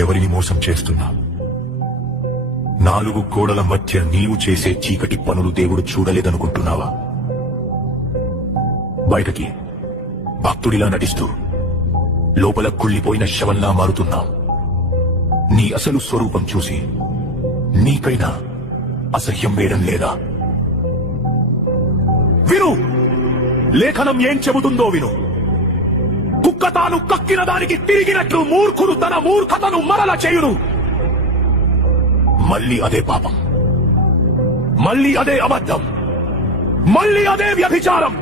ఎవరిని మోసం చేస్తున్నావు? నాలుగు గోడల మధ్య నీవు చేసే చీకటి పనులు దేవుడు చూడలేదనుకుంటున్నావా? బయటకి భక్తుడిలా నటిస్తూ లోపల కుళ్ళిపోయిన శవంలా మారుతున్నావు. నీ అసలు స్వరూపం చూసి నీకైనా అసహ్యం వేయడం లేదా? విను, లేఖనం ఏం చెబుతుందో విను. కుక్క తాను కక్కిన దానికి తిరిగినట్లు మూర్ఖుడు తన మూర్ఖతను మరల చేయుడు. మళ్ళీ అదే పాపం, మళ్ళీ అదే అబద్ధం, మళ్ళీ అదే వ్యభిచారం.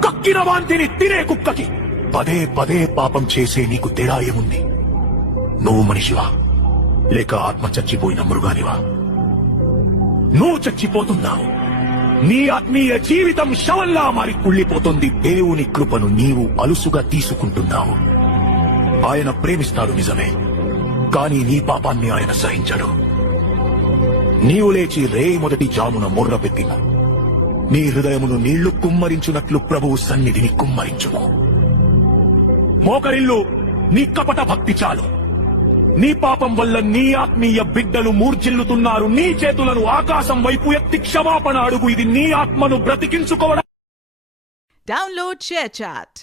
కక్కిన వాంతిని తినే కుక్కకి పదే పదే పాపం చేసే నీకు తేడా ఏముంది? నువ్వు మనిషివా లేక ఆత్మ చచ్చిపోయిన మృగానివా? నువ్వు చచ్చిపోతున్నావు. నీ ఆత్మీయ జీవితం శవంలా మారి కుళ్ళిపోతుంది. దేవుని కృపను నీవు అలుసుగా తీసుకుంటున్నావు. ఆయన ప్రేమిస్తాడు నిజమే, కానీ నీ పాపాన్ని ఆయన సహించడు. నీవు లేచి రేయి మొదటి జామున మొర్ర పెట్టిన నీ హృదయమును నీళ్లు కుమ్మరించున్నట్లు ప్రభువు సన్నిధిని కుమ్మరించును. మోకరిల్లు, నీ కపట భక్తి చాలు. నీ పాపం వల్ల నీ ఆత్మీయ బిడ్డలు మూర్ఛిల్లుతున్నారు. నీ చేతులను ఆకాశం వైపు ఎత్తి క్షమాపణ అడుగు. ఇది నీ ఆత్మను బ్రతికించుకోవడం. Download ShareChat.